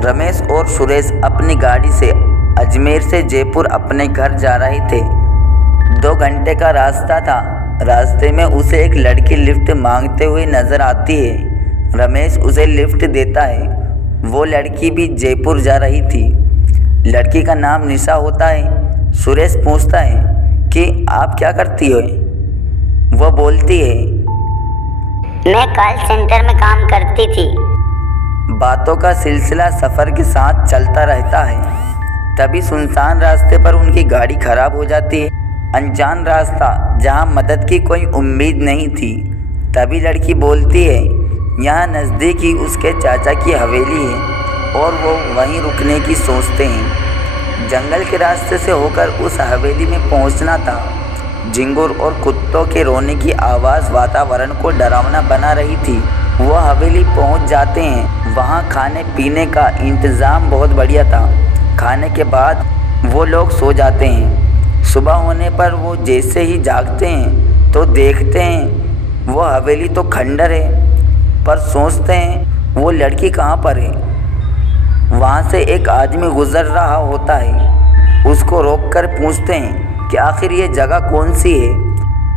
रमेश और सुरेश अपनी गाड़ी से अजमेर से जयपुर अपने घर जा रहे थे। 2 घंटे का रास्ता था। रास्ते में उसे एक लड़की लिफ्ट मांगते हुए नजर आती है। रमेश उसे लिफ्ट देता है। वो लड़की भी जयपुर जा रही थी। लड़की का नाम निशा होता है। सुरेश पूछता है कि आप क्या करती हो? वो बोलती है, मैं कॉल सेंटर में काम करती थी। बातों का सिलसिला सफ़र के साथ चलता रहता है। तभी सुनसान रास्ते पर उनकी गाड़ी खराब हो जाती है। अनजान रास्ता जहां मदद की कोई उम्मीद नहीं थी। तभी लड़की बोलती है, यहाँ नज़दीक ही उसके चाचा की हवेली है और वो वहीं रुकने की सोचते हैं। जंगल के रास्ते से होकर उस हवेली में पहुंचना था। झिंगुर और कुत्तों के रोने की आवाज़ वातावरण को डरावना बना रही थी। वो हवेली पहुंच जाते हैं। वहां खाने पीने का इंतज़ाम बहुत बढ़िया था। खाने के बाद वो लोग सो जाते हैं। सुबह होने पर वो जैसे ही जागते हैं तो देखते हैं वो हवेली तो खंडर है, पर सोचते हैं वो लड़की कहाँ पर है। वहाँ से एक आदमी गुजर रहा होता है। उसको रोककर पूछते हैं कि आखिर ये जगह कौन सी है।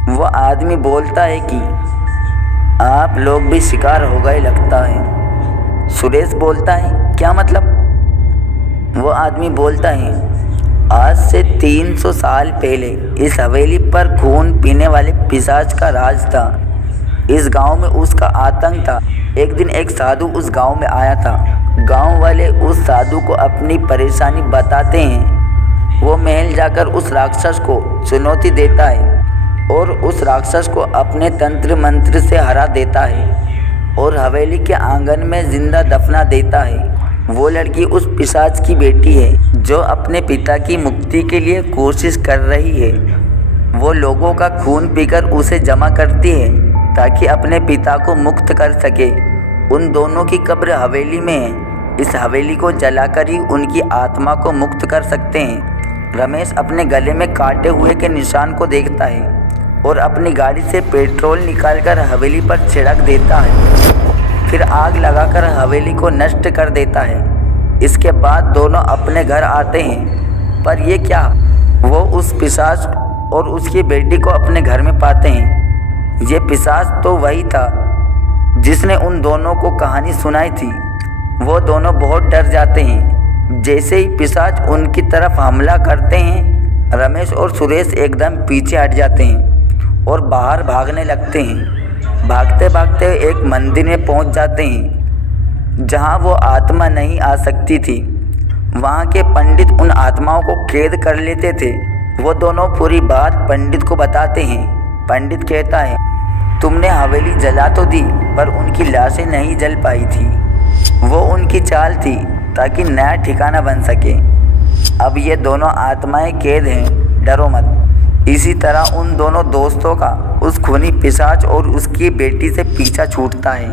वो आदमी बोलता है कि आप लोग भी शिकार हो गए लगता है। सुरेश बोलता है, क्या मतलब? वो आदमी बोलता है, आज से 300 साल पहले इस हवेली पर खून पीने वाले पिशाच का राज था। इस गांव में उसका आतंक था। एक दिन एक साधु उस गांव में आया था। गांव वाले उस साधु को अपनी परेशानी बताते हैं। वो महल जाकर उस राक्षस को चुनौती देता है और उस राक्षस को अपने तंत्र मंत्र से हरा देता है और हवेली के आंगन में जिंदा दफना देता है। वो लड़की उस पिशाच की बेटी है जो अपने पिता की मुक्ति के लिए कोशिश कर रही है। वो लोगों का खून पीकर उसे जमा करती है ताकि अपने पिता को मुक्त कर सके। उन दोनों की कब्र हवेली में है। इस हवेली को जलाकर ही उनकी आत्मा को मुक्त कर सकते हैं। रमेश अपने गले में काटे हुए के निशान को देखता है और अपनी गाड़ी से पेट्रोल निकालकर हवेली पर छिड़क देता है। फिर आग लगाकर हवेली को नष्ट कर देता है। इसके बाद दोनों अपने घर आते हैं। पर ये क्या, वो उस पिशाच और उसकी बेटी को अपने घर में पाते हैं। ये पिशाच तो वही था जिसने उन दोनों को कहानी सुनाई थी। वो दोनों बहुत डर जाते हैं। जैसे ही पिशाच उनकी तरफ हमला करते हैं, रमेश और सुरेश एकदम पीछे हट जाते हैं और बाहर भागने लगते हैं। भागते भागते एक मंदिर में पहुंच जाते हैं जहां वो आत्मा नहीं आ सकती थी। वहां के पंडित उन आत्माओं को कैद कर लेते थे। वो दोनों पूरी बात पंडित को बताते हैं। पंडित कहता है, तुमने हवेली जला तो दी पर उनकी लाशें नहीं जल पाई थी। वो उनकी चाल थी ताकि नया ठिकाना बन सके। अब ये दोनों आत्माएं कैद हैं, डरो मत। इसी तरह उन दोनों दोस्तों का उस खूनी पिशाच और उसकी बेटी से पीछा छूटता है।